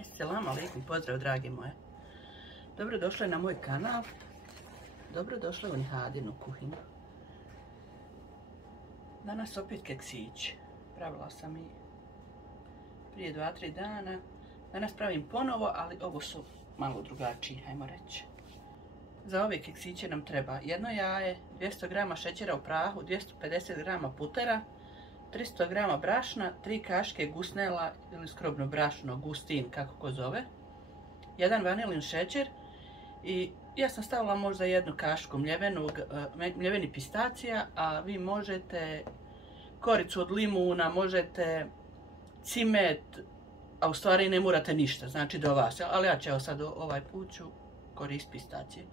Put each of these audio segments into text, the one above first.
Assalamu alaikum, pozdrav dragi moje. Dobrodošli na moj kanal. Dobrodošli u Nihadinu kuhinju. Danas opet keksić. Pravila sam i prije 2-3 dana. Danas pravim ponovo, ali ovo su malo drugačiji, hajmo reći. Za ove keksiće nam treba jedno jaje, 200 g šećera u prahu, 250 g putera, 300 g brašna, 3 kaške gusnela ili skrobno brašno, gustin, kako ko zove, jedan vanilin šećer i ja sam stavila možda jednu kašku mljeveni pistacija, a vi možete koricu od limuna, možete cimet, a u stvari ne morate ništa, znači do vas, ali ja ću sad ovaj put ću koristiti pistacije.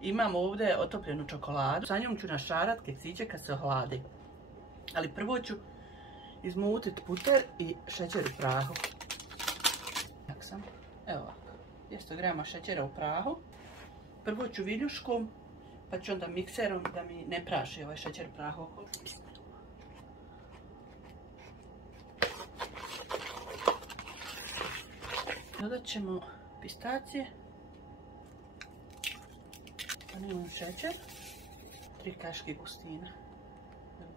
Imam ovdje otopljenu čokoladu, sa njom ću našarat keksiće kad se ohladi. Ali prvo ću izmutiti puter i šećer u prahu. Evo ovako, 200 g šećera u prahu. Prvo ću viljuškom, pa ću onda mikserom da mi ne praši ovaj šećer u prahu okolo. Dodat ćemo pistacije, vanilin šećer, 3 kaške gustina.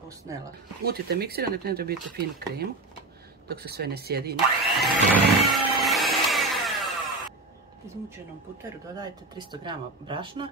Gusnela. Mutite mikser, ne dobijete finu kremu, dok se sve ne sjedini. Izmučenom puteru dodajte 300 g brašna.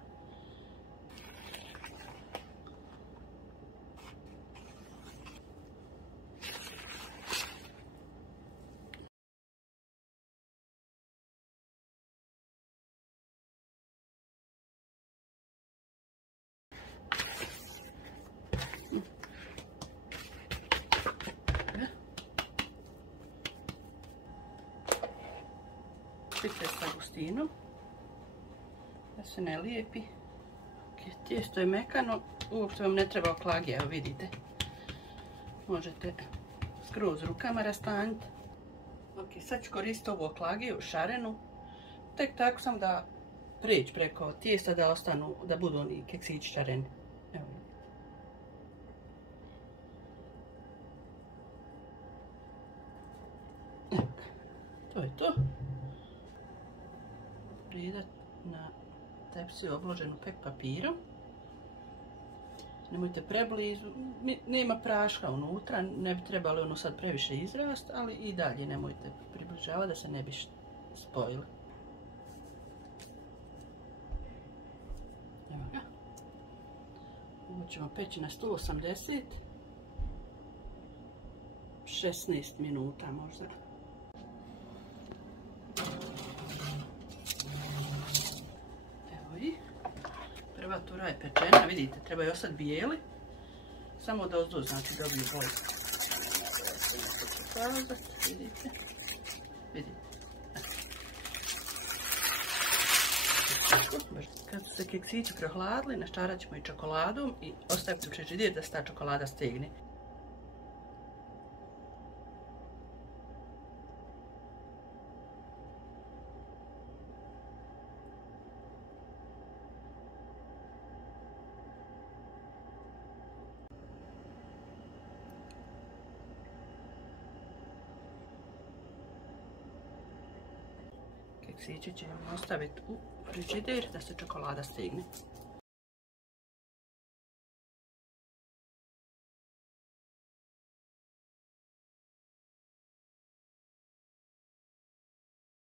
Pite sa gustinom, da se ne lijepi. Tijesto je mekano, uopšte vam ne treba oklagija, evo vidite. Možete skroz rukama rastanjiti. Ok, sad ću koristiti ovu oklagiju, šarenu. Tek tako sam da preći preko tijesta da ostanu, da budu oni keksići šareni. Evo. Evo, to je to. Prijedati na tepsiju obloženu pek papirom. Nemojte preblizu, nema praška unutra, ne bi trebalo ono sad previše izrast, ali i dalje nemojte približavati da se ne bi spojili. Evo ga. Ovo ćemo peći na 180, 16 minuta možda. Prva tura je pečena, vidite, treba je ostati bijeli, samo da ozdu, znači dobiju boju. Vidite, vidite. Kad su se keksići prohladili, naščarat ćemo i čokoladom i ostaviti u frižider da se ta čokolada stegne. Keksiće ćemo ostaviti u frižider da se čokolada stegne.